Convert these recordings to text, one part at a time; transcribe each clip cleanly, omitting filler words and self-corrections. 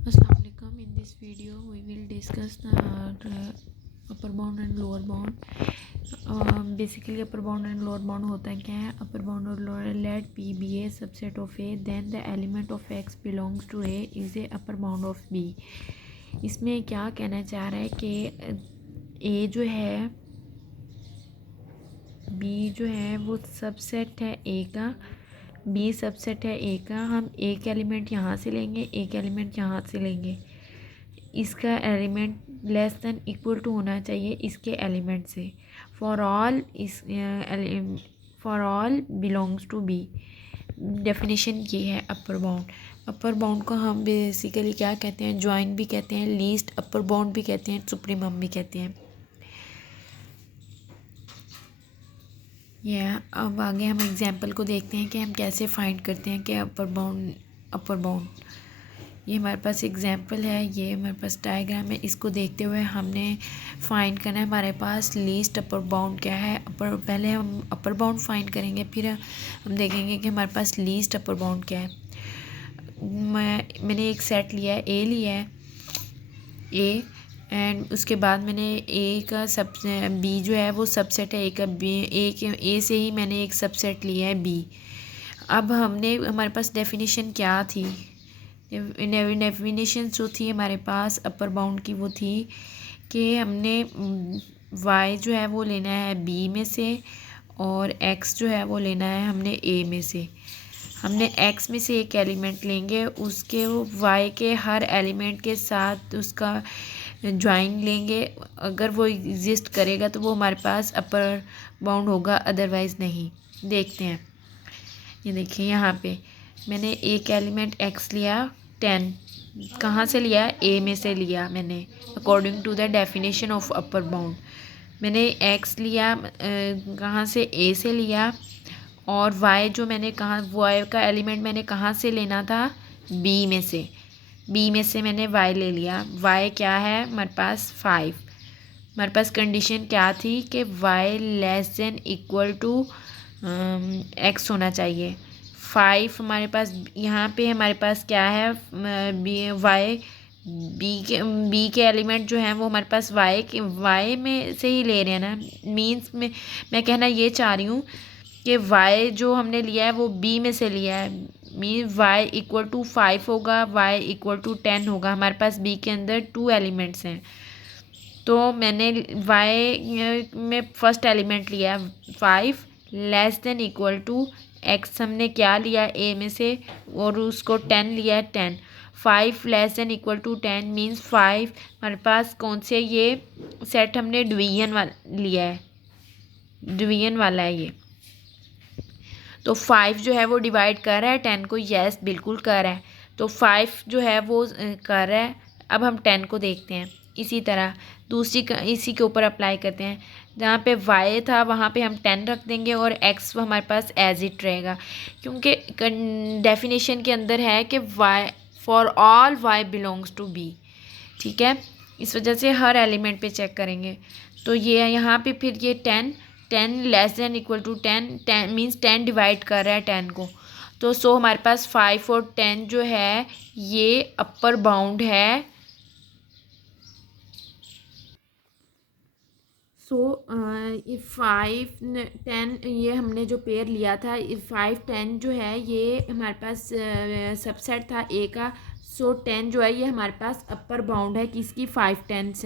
Assalamualaikum. In this video, we will discuss the upper bound and lower bound. Basically, upper bound and lower bound होता क्या है? Upper bound और lower, let P be a subset of A, then the element of X belongs to A is a upper bound of B. इसमें क्या कहना चाह रहा है कि A जो है, B जो है वो सबसेट है A का, बी सबसेट है ए का। हम एक एलिमेंट यहाँ से लेंगे, एक एलिमेंट यहाँ से लेंगे। इसका element less than equal to होना चाहिए इसके एलिमेंट से। For all belongs to B. Definition ये है अपर बाउंड। अपर बाउंड को हम बेसिकली क्या कहते हैं? जॉइन भी कहते हैं, लीस्ट अपर बाउंड भी कहते हैं, सुप्रीमम भी कहते हैं। अब आगे हम एग्जांपल को देखते हैं कि हम कैसे फाइंड करते हैं कि अपर बाउंड। ये हमारे पास एग्जांपल है, ये हमारे पास डायग्राम है। इसको देखते हुए हमने फाइंड करना है हमारे पास लीस्ट अपर बाउंड क्या है। पहले हम अपर बाउंड फाइंड करेंगे, फिर हम देखेंगे कि हमारे पास लीस्ट अपर बाउंड क्या है। मैंने एक सेट लिया है, ए लिया है, ए, एंड उसके बाद मैंने ए का सब बी जो है वो सबसेट है ए का। बी ए से ही मैंने एक सबसेट लिया है बी। अब हमारे पास डेफिनेशन क्या थी? डेफिनेशन जो थी हमारे पास अपर बाउंड की, वो थी कि हमने वाई जो है वो लेना है बी में से, और एक्स जो है वो लेना है हमने ए में से। हमने एक्स में से एक एलिमेंट लेंगे, उसके वो वाई के हर एलिमेंट के साथ उसका ज्वाइन लेंगे। अगर वो एग्जिस्ट करेगा तो वो हमारे पास अपर बाउंड होगा, अदरवाइज़ नहीं। देखते हैं, ये देखिए यहाँ पे मैंने एक एलिमेंट एक्स लिया 10। कहाँ से लिया? ए में से लिया मैंने, according to the definition of upper bound. मैंने एक्स लिया कहाँ से? ए से लिया। और वाई जो मैंने वाई का एलिमेंट मैंने कहाँ से लेना था? बी में से। बी में से मैंने वाई ले लिया। वाई क्या है हमारे पास? 5। हमारे पास कंडीशन क्या थी कि Y less than equal to X होना चाहिए। 5 हमारे पास यहाँ पे हमारे पास क्या है? बी के एलिमेंट जो हैं वो हमारे पास वाई में से ही ले रहे हैं ना। मीन्स मैं कहना ये चाह रही हूँ कि वाई जो हमने लिया है वो बी में से लिया है। मीन वाई इक्वल टू 5 होगा, वाई इक्वल टू 10 होगा। हमारे पास बी के अंदर 2 एलिमेंट्स हैं, तो मैंने वाई में फर्स्ट एलिमेंट लिया 5 less than equal to X. हमने क्या लिया ए में से, और उसको 10 लिया 10। 5 less than equal to 10 means 5 हमारे पास कौन से? ये सेट हमने डिवीजन वाला लिया है, डिवीजन वाला है ये। तो 5 जो है वो डिवाइड कर रहा है 10 को, यस बिल्कुल कर रहा है। तो 5 जो है वो कर रहा है। अब हम 10 को देखते हैं। इसी तरह इसी के ऊपर अप्लाई करते हैं। जहाँ पे y था वहाँ पे हम 10 रख देंगे, और x हमारे पास एज इट रहेगा, क्योंकि डेफिनेशन के अंदर है कि y for all y belongs to b। ठीक है, इस वजह से हर एलिमेंट पे चेक करेंगे। तो ये यहाँ पे फिर ये 10 less than equal to 10 means 10 divide कर रहा है 10 को। तो सो हमारे पास 5 और 10 जो है ये अपर बाउंड है। सो 5 10 ये हमने जो पेयर लिया था 5 10 जो है ये हमारे पास सबसेट था ए का। सो 10 जो है ये हमारे पास अपर बाउंड है किसकी? 5 10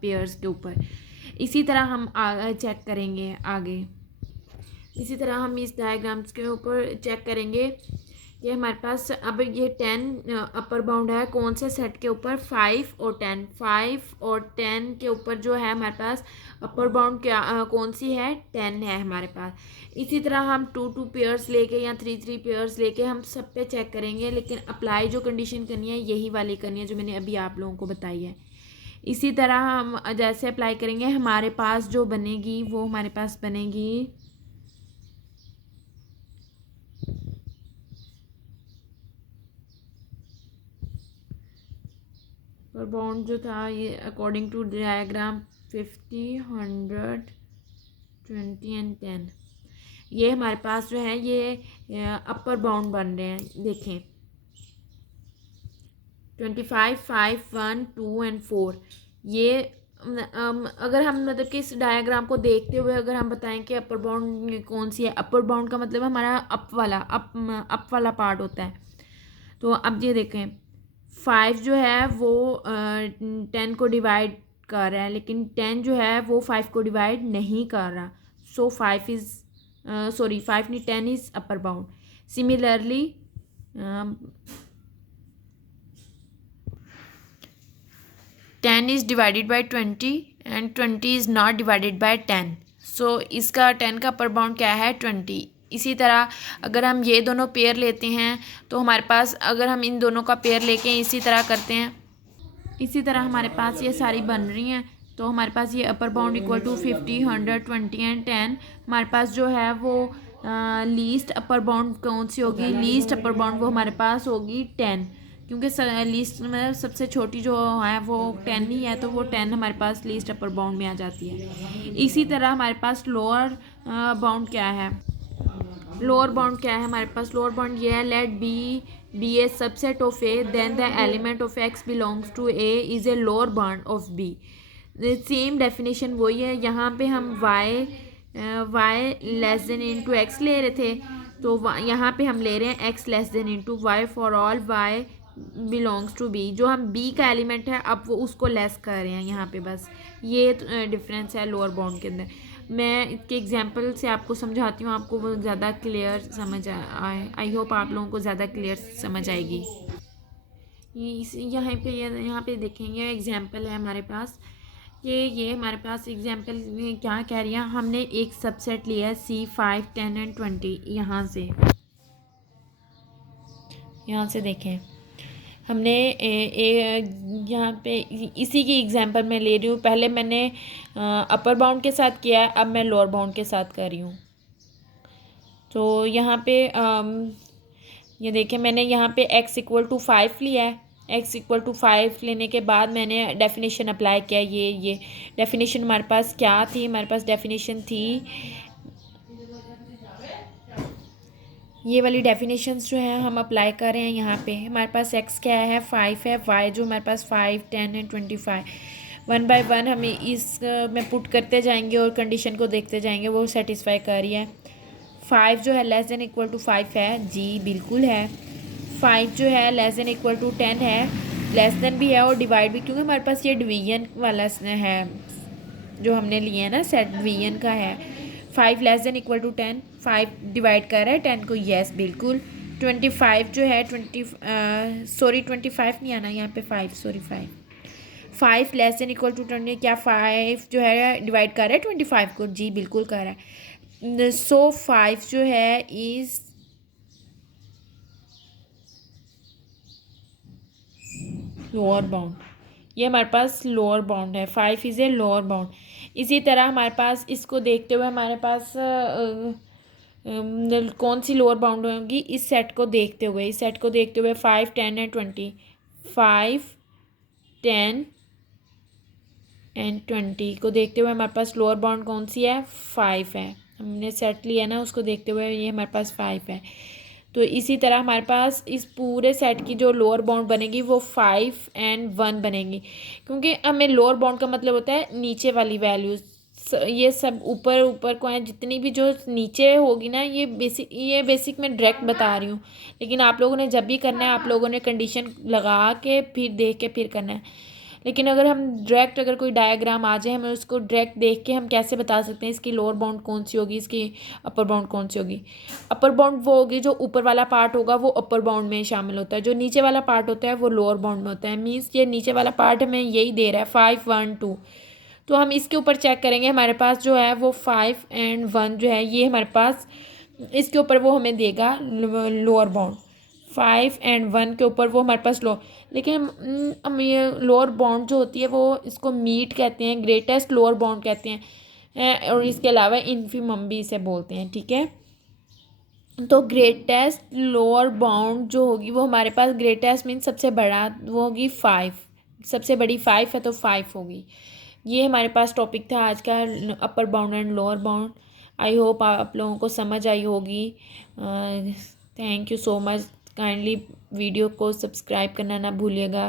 पेयर्स के ऊपर। इसी तरह हम चेक करेंगे आगे। इसी तरह हम इस डायग्राम्स के ऊपर चेक करेंगे कि हमारे पास अब ये 10 अपर बाउंड है कौन से सेट के ऊपर? 5 और 10। 5 और 10 के ऊपर जो है हमारे पास अपर बाउंड क्या कौन सी है? 10 है हमारे पास। इसी तरह हम 2 पेयर्स लेके या 3 पेयर्स लेके हम सब पे चेक करेंगे, लेकिन अप्लाई जो कंडीशन करनी है यही वाली करनी है जो मैंने अभी आप लोगों को बताई है। इसी तरह हम जैसे अप्लाई करेंगे हमारे पास जो बनेगी वो हमारे पास बनेगी और बाउंड जो था ये अकॉर्डिंग टू डायग्राम 50 100 20 एंड 10। ये हमारे पास जो है ये अपर बाउंड बन रहे हैं। देखें 25, 5, 1, 2 एंड 4। ये अगर हम मतलब कि इस डायग्राम को देखते हुए अगर हम बताएं कि अपर बाउंड कौन सी है, अपर बाउंड का मतलब हमारा अप वाला पार्ट होता है। तो अब ये देखें 5 जो है वो 10 को डिवाइड कर रहा है, लेकिन 10 जो है वो 5 को डिवाइड नहीं कर रहा। सो 5 इज़ 5 नहीं 10 is upper bound. Similarly 10 is divided by 20 and 20 is not divided by 10। सो इसका 10 का अपर बाउंड क्या है 20। इसी तरह अगर हम ये दोनों पेयर लेते हैं तो हमारे पास, अगर हम इन दोनों का पेयर लेके इसी तरह करते हैं, इसी तरह हमारे पास ये सारी बन रही हैं। तो हमारे पास ये upper bound equal to 50, 100, 20 and 10। हमारे पास जो है वो लीस्ट अपर बाउंड कौन सी होगी, लीस्ट अपर बाउंड वो हमारे पास होगी 10, क्योंकि लीस्ट में सबसे छोटी जो है वो 10 ही है, तो वो 10 हमारे पास लीस्ट अपर बाउंड में आ जाती है। इसी तरह हमारे पास लोअर बाउंड क्या है, लोअर बाउंड क्या है हमारे पास, लोअर बाउंड ये है let B a subset of A then the element of X belongs to A is a lower bound of B. Same definition वही है, यहाँ पे हम Y less than into X ले रहे थे, तो यहाँ पे हम ले रहे हैं X less than into Y for all Y belongs to B. जो हम बी का एलिमेंट है अब वो उसको लेस कर रहे हैं यहाँ पे, बस ये डिफरेंस है लोअर बाउंड के अंदर। मैं इसके एग्जांपल से आपको समझाती हूँ, आपको वो ज़्यादा क्लियर समझ आए। आई होप आप लोगों को ज़्यादा क्लियर समझ आएगी। यहाँ पे देखेंगे एग्जांपल है हमारे पास, ये हमारे पास एग्जांपल क्या कह रही है, हमने एक सबसेट लिया है C 5, 10 एंड 20। यहाँ से देखें हमने यहाँ पे इसी की एग्जांपल मैं ले रही हूँ। पहले मैंने अपर बाउंड के साथ किया है, अब मैं लोअर बाउंड के साथ कर रही हूँ। तो यहाँ पे ये देखें मैंने यहाँ पे x इक्वल टू 5 लिया है। x इक्वल टू 5 लेने के बाद मैंने डेफिनेशन अप्लाई किया। ये डेफिनेशन हमारे पास क्या थी, हमारे पास डेफिनेशन थी, ये वाली डेफिनेशंस जो है हम अप्लाई कर रहे हैं। यहाँ पे हमारे पास x क्या है 5 है, y जो हमारे पास 5, 10 एंड 25। 1 बाय 1 हमें इस में पुट करते जाएंगे और कंडीशन को देखते जाएंगे वो सेटिस्फाई कर रही है। 5 जो है लेस देन इक्वल टू 5 है, जी बिल्कुल है। 5 जो है लेस देन इक्वल टू 10 है, लेस देन भी है और डिवाइड भी, क्योंकि हमारे पास ये डिवीजन वाला है जो हमने लिए है ना, सेट डिवीजन का है। 5 less than equal to 10, 5 divide कर रहा है 10 को, येस बिल्कुल। 25 जो है 25 नहीं आना यहाँ पे 5 लेस देन इक्वल टू 20, क्या 5 जो है डिवाइड कर रहा है 25 को, जी बिल्कुल कर रहा है। सो 5 जो है इज़ लोअर बाउंड, ये हमारे पास लोअर बाउंड है। 5 इज़ ए लोअर बाउंड। इसी तरह हमारे पास इसको देखते हुए हमारे पास कौन सी लोअर बाउंड होगी, इस सेट को देखते हुए 5, 10 एंड 20, 5, 10 एंड 20 को देखते हुए हमारे पास लोअर बाउंड कौन सी है 5 है। हमने सेट लिया ना, उसको देखते हुए ये हमारे पास 5 है। तो इसी तरह हमारे पास इस पूरे सेट की जो लोअर बाउंड बनेगी वो 5 एंड 1 बनेगी, क्योंकि हमें लोअर बाउंड का मतलब होता है नीचे वाली वैल्यूज़, ये सब ऊपर को है, जितनी भी जो नीचे होगी ना, ये बेसिक मैं डायरेक्ट बता रही हूँ, लेकिन आप लोगों ने जब भी करना है आप लोगों ने कंडीशन लगा के फिर देख के फिर करना है। लेकिन अगर हम डायरेक्ट अगर कोई डायग्राम आ जाए, हमें उसको डायरेक्ट देख के हम कैसे बता सकते हैं इसकी लोअर बाउंड कौन सी होगी, इसकी अपर बाउंड कौन सी होगी। अपर बाउंड वो होगी जो ऊपर वाला पार्ट होगा वो अपर बाउंड में शामिल होता है, जो नीचे वाला पार्ट होता है वो लोअर बाउंड में होता है। मीन्स ये नीचे वाला पार्ट हमें यही दे रहा है 5, 1, 2, तो हम इसके ऊपर चेक करेंगे। हमारे पास जो है वो 5 एंड 1 जो है ये हमारे पास, इसके ऊपर वो हमें देगा लोअर बाउंड। 5 एंड 1 के ऊपर वो हमारे पास लेकिन हम ये लोअर बाउंड जो होती है वो इसको मीट कहते हैं, ग्रेटेस्ट लोअर बाउंड कहते हैं, और इसके अलावा इन्फिमम भी इसे बोलते हैं, ठीक है। तो ग्रेटेस्ट लोअर बाउंड जो होगी वो हमारे पास, ग्रेटेस्ट मीन सबसे बड़ा, वो होगी 5, सबसे बड़ी 5 है तो 5 होगी। ये हमारे पास टॉपिक था आज का, upper bound and lower bound. I hope आप लोगों को समझ आई होगी। Thank you so much kindly video को सब्सक्राइब करना ना भूलिएगा।